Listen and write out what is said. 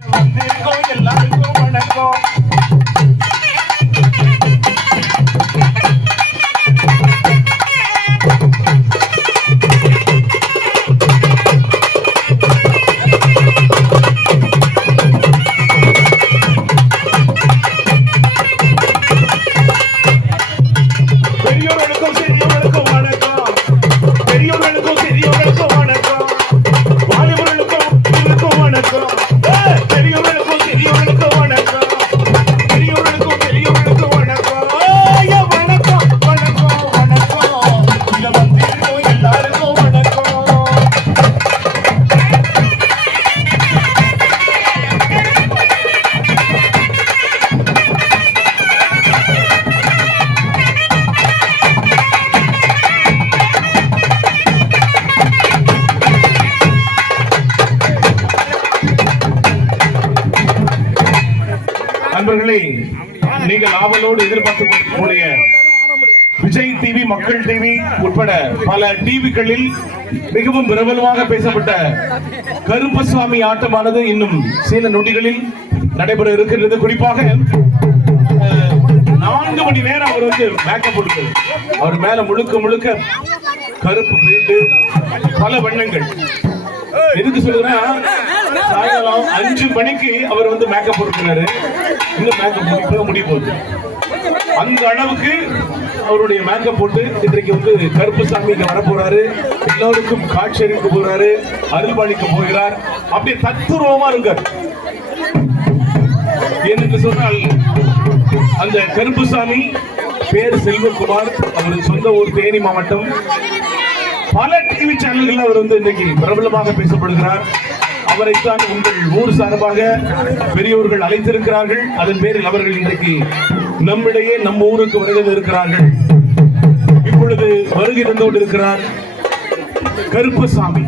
வந்திருக்கோம் எல்லாருக்கும் வணக்கம் பெரியோர்களுக்கும் நண்பர்களே நீங்கள் ஆவலோடு எதிர்பார்த்து கொண்டிருக்கக்கூடிய விஜய் டிவி மக்கள் டிவி உட்பட பல டிவிகளில் மிகவும் பிரபலமாக பேசப்பட்ட கருப்பசாமி ஆட்டமானது இன்னும் சில நொடிகளில் நடைபெற இருக்கின்றது. குறிப்பாக நான்கு மணி நேரம் அவர் வந்து மேக்கப் கொடுத்து அவர் மேல முழுக்க முழுக்க கருப்பு பெயிண்ட் பல வண்ணங்கள். எதுக்கு சொல்லுறேன் சாயங்காலம் அஞ்சு மணிக்கு அவர் வந்து மேக்கப் கொடுக்கிறாரு. இன்னும் மேக்கப் முடிக்க முடிய போகுது. அந்த அளவுக்கு அவருடைய மேக்கப் போட்டு இன்றைக்கு வந்து கருப்புசாமி இங்க வரப்போறாரு. எல்லோருக்கும் காட்சி அளிக்க போறாரு. அருள்பாளிக்க போகிறார். அப்படியே தத்துருவமா இருக்கார். என்று சொன்னால் அந்த கருப்புசாமி பேர் செல்வகுமார் அவரது சொந்த ஊர் தேனி மாவட்டம். பல டிவி சேனல்கள் அவர் வந்து இன்னைக்கு பிரபலமாக பேசப்படுகிறார். அவரைத்தான் உங்கள் ஊர் சார்பாக பெரியோர்கள் அழைத்திருக்கிறார்கள். அதன் பேரில் அவர்கள் இன்றைக்கு நம்மிடையே நம்ம ஊருக்கு வருகிறது இருக்கிறார்கள் இப்பொழுது வருகை தந்து கொண்டிருக்கிறார் கருப்புசாமி